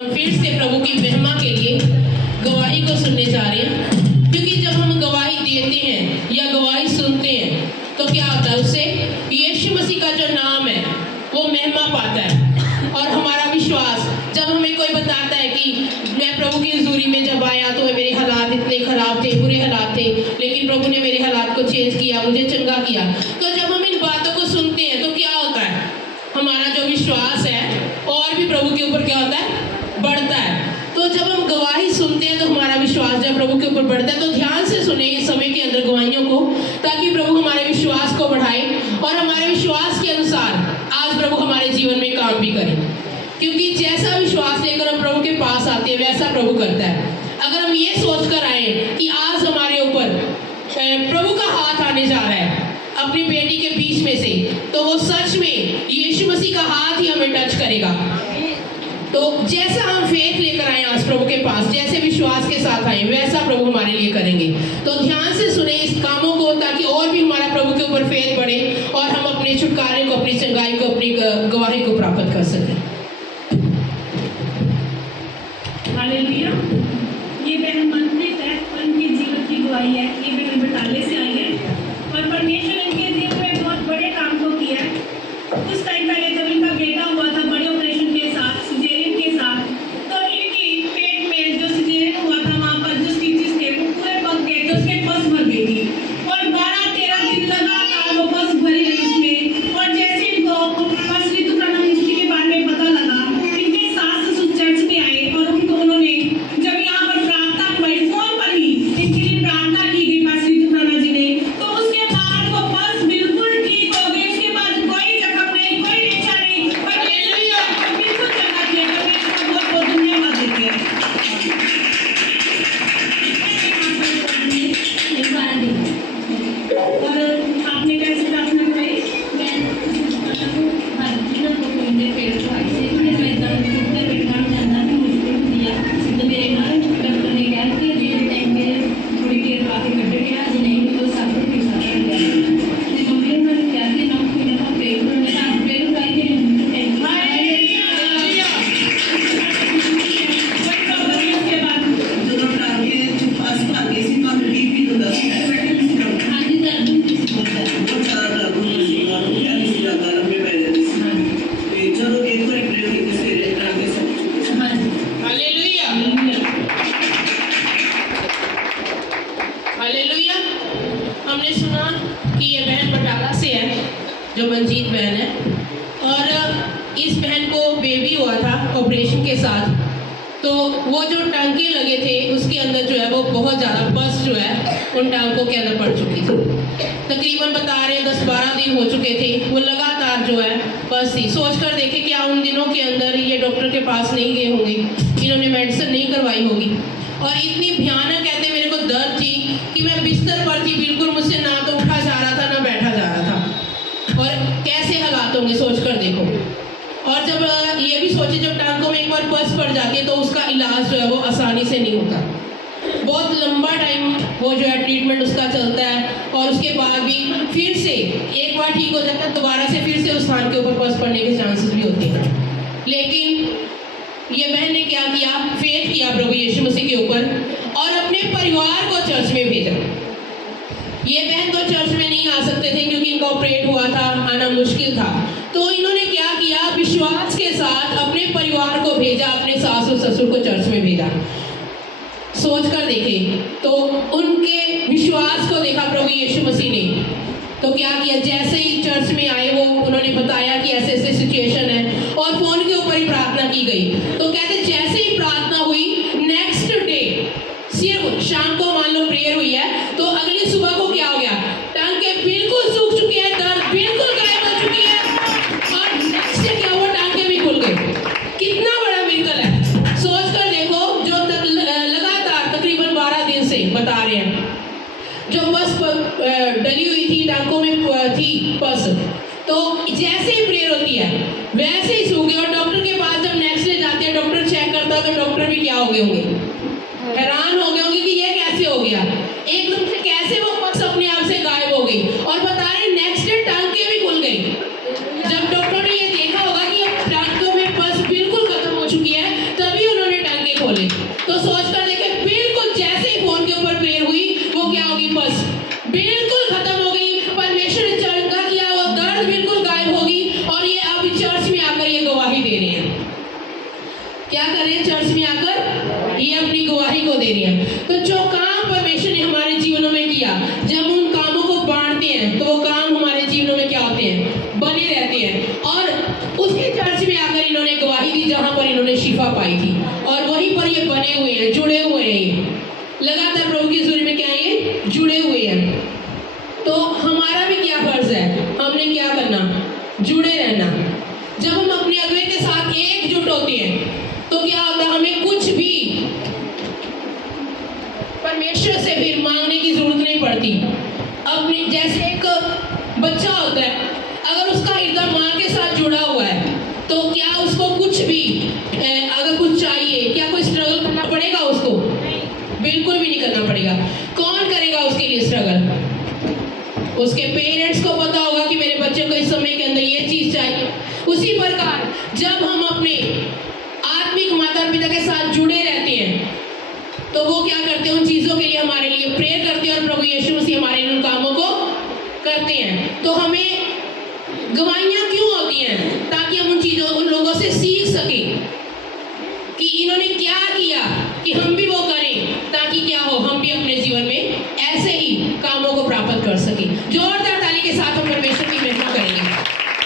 फिर से प्रभु की महिमा के लिए गवाही को सुनने जा रहे हैं, क्योंकि जब हम गवाही देते हैं या गवाही सुनते हैं तो क्या होता है, उससे यीशु मसीह का जो नाम है वो महिमा पाता है। और हमारा विश्वास, जब हमें कोई बताता है कि मैं प्रभु की हजूरी में जब आया तो मेरे हालात इतने खराब थे, बुरे हालात थे, लेकिन प्रभु ने मेरे हालात को चेंज किया, मुझे चंगा किया, तो जब हम इन बातों को सुनते हैं तो क्या होता है, हमारा जो विश्वास है और भी प्रभु के ऊपर क्या होता है, बढ़ता है। तो जब हम गवाही सुनते हैं तो हमारा विश्वास जब प्रभु के ऊपर बढ़ता है, तो ध्यान से सुने इस समय के अंदर गवाहियों को, ताकि प्रभु हमारे विश्वास को बढ़ाए और हमारे विश्वास के अनुसार आज प्रभु हमारे जीवन में काम भी करे। क्योंकि जैसा विश्वास लेकर हम प्रभु के पास आते हैं वैसा प्रभु करता है। अगर हम ये सोच कर आए कि आज हमारे ऊपर प्रभु का हाथ आने जा रहा है अपनी बेटी के बीच में से, तो वो सच में यीशु मसीह का हाथ ही हमें टच करेगा। तो जैसा हम फेथ लेकर आए आज प्रभु के पास, जैसे विश्वास के साथ आए, वैसा प्रभु हमारे लिए करेंगे। तो ध्यान से सुने इस कामों को, ताकि और भी हमारा प्रभु के ऊपर फेथ बढ़े और हम अपने छुटकारे को, अपनी चंगाई को, अपनी गवाही को प्राप्त कर सकें। हालेलुया। ये बहन मनप्रीत है, उनकी जीवन की गवाही है। ये बहन बटाले से आई है और परमेश्वर इनके जीवन में बहुत बड़े काम को किया है। कुछ टाइम पहले जब इनका बेटा हुआ था बड़े ऑपरेशन के साथ, सिजेरियन के साथ, तो इनकी पेट में जो सिजेरियन हुआ था वहाँ पर जो स्टिचेस थे वो पूरे पक गए, तो उसके पस भर गई थी और 12-13 दिन लगातार वो पस भरी रही उसमें। और जैसे इनको पस ऋतुप्राणा मिस्ट्री के बारे में पता लगा, इनके सास ससुर चर्च में आए और उन्होंने जब यहाँ पर प्रार्थना हुई, फोन पर ही इनके लिए प्रार्थना की गई पास ऋतुप्राणा जी ने, तो उसके बाद वो पस बिल्कुल ठीक हो गई। उसके बाद कोई जख्म नहीं, कोई रेशा नहीं, बिल्कुल चंगा किया। बहुत बहुत धन्यवाद देते हैं। और आपने कैसे प्रार्थना कराई? हालेलुया। हमने सुना कि ये बहन बटाला से है, जो मंजीत बहन है, और इस बहन को बेबी हुआ था ऑपरेशन के साथ। तो वो जो टांके लगे थे उसके अंदर जो है वो बहुत ज़्यादा पस जो है उन टांकों के अंदर पड़ चुकी थी। तकरीबन बता रहे 10-12 दिन हो चुके थे, वो लगातार जो है पस थी। सोच कर देखे क्या उन दिनों के अंदर ये डॉक्टर के पास नहीं गए होंगे, इन्होंने मेडिसिन नहीं करवाई होगी। और इतनी भयानक कहते मेरे को दर्द थी कि मैं बिस्तर पर थी, बिल्कुल मुझसे ना तो उठा जा रहा था ना बैठा जा रहा था। और कैसे हालात होंगे सोच कर देखो। और जब ये भी सोचे, जब टांकों में एक बार पस पड़ जाती है तो उसका इलाज जो है वो आसानी से नहीं होता, बहुत लंबा टाइम वो जो है ट्रीटमेंट उसका चलता है। और उसके बाद भी फिर से एक बार ठीक हो जाता है, दोबारा से फिर से उस स्थान के ऊपर पस पड़ने के चांसेस भी होते हैं। लेकिन ये बहन ने क्या किया, फेथ किया प्रभु यीशु मसीह के ऊपर और अपने परिवार को चर्च में भेजा। ये बहन तो चर्च में नहीं आ सकते थे क्योंकि इनका ऑपरेट हुआ था, आना मुश्किल था। तो इन्होंने क्या किया, विश्वास के साथ अपने परिवार को भेजा, अपने सास और ससुर को चर्च में भेजा। सोच कर देखे तो उनके विश्वास को देखा प्रभु यीशु मसीह ने। तो क्या किया, जैसे ही चर्च में आए वो उन्होंने बताया कि ऐसे ऐसे सिचुएशन है और फोन के ऊपर ही प्रार्थना की गई। तो कहते जैसे ही प्रार्थना हुई, नेक्स्ट डे सिर्फ शाम को मान लो प्रेयर हुई है, तो अगली सुबह को क्या हो गया, टांके बिल्कुल सूख चुके हैं, दर्द बिल्कुल गायब हो चुकी है और नेक्स्ट डे क्या हुआ, टांके भी खुल गए। कितना बड़ा मिरेकल है, सोच कर देखो। जो लगातार तकरीबन 12 दिन से बता रहे हैं जो बस डली हुई थी, टांकों में थी पस, तो जैसे ही प्रेयर होती है वैसे ही सूख गए। और डॉक्टर के पास जब नेक्स्ट डे जाते हैं, डॉक्टर चेक करता है, तो डॉक्टर भी क्या हो गए होंगे, हैरान हो गए होंगे कि ये कैसे हो गया, एकदम से कैसे वो पस अपने आप से गायब हो गई। और बता रहे नेक्स्ट डे टांके भी खुल गई। जब डॉक्टर ने ये देखा होगा कि अब टांकों में पस बिल्कुल खत्म हो चुकी है, तभी बोले। तो सोच कर देखे, बिल्कुल जैसे ही फोन के ऊपर प्रेयर हुई, वो क्या होगी, बस बिल्कुल खत्म हो गई। परमेश्वर ने चंगा किया, वो दर्द बिल्कुल गायब होगी। और ये अब चर्च में आकर ये गवाही दे रहे हैं। क्या कर रहे हैं? चर्च में आकर ये अपनी गवाही को दे रहे हैं। तो जो काम परमेश्वर ने हमारे जीवनों में किया, जब उन कामों को बांटते हैं तो वो काम हमारे जीवनों में क्या होते हैं, बने रहते हैं। और उसी चर्च में आकर इन्होंने गवाही दी जहां पर इन्होंने शिफा पाई थी, और वहीं पर ये बने हुए हैं, जुड़े हुए हैं। ये लगातार प्रभु की हज़ूरी में क्या है, ये जुड़े हुए हैं। तो हमारा भी क्या फर्ज है, हमने क्या करना, जुड़े रहना। जब हम अपने अगुवे के साथ एकजुट होते हैं तो क्या होता है, हमें कुछ भी परमेश्वर से फिर मांगने की जरूरत नहीं पड़ती। अपने जैसे एक बच्चा होता है, अगर उसका हृदय माँ के साथ जुड़ा हुआ है तो क्या उसको कुछ भी अगर कुछ चाहिए, क्या कोई स्ट्रगल करना पड़ेगा उसको? बिल्कुल भी नहीं करना पड़ेगा। कौन करेगा उसके लिए स्ट्रगल? उसके पेरेंट्स को पता होगा कि मेरे बच्चे को इस समय के अंदर ये चीज चाहिए। उसी प्रकार जब हम अपने आत्मिक माता पिता के साथ जुड़े रहते हैं तो वो क्या करते हैं, उन चीजों के लिए हमारे लिए प्रेयर करते हैं, और प्रभु यीशु मसीह हमारे उन कामों को करते हैं। तो हमें गवाहियां क्यों होती हैं? ताकि हम उन चीजों, उन लोगों से सीख सकें कि इन्होंने क्या किया, कि हम भी वो करें, ताकि क्या हो, हम भी अपने जीवन में ऐसे ही कामों को प्राप्त कर सकें। जोरदार ताली के साथ हम परमेश्वर की महिमा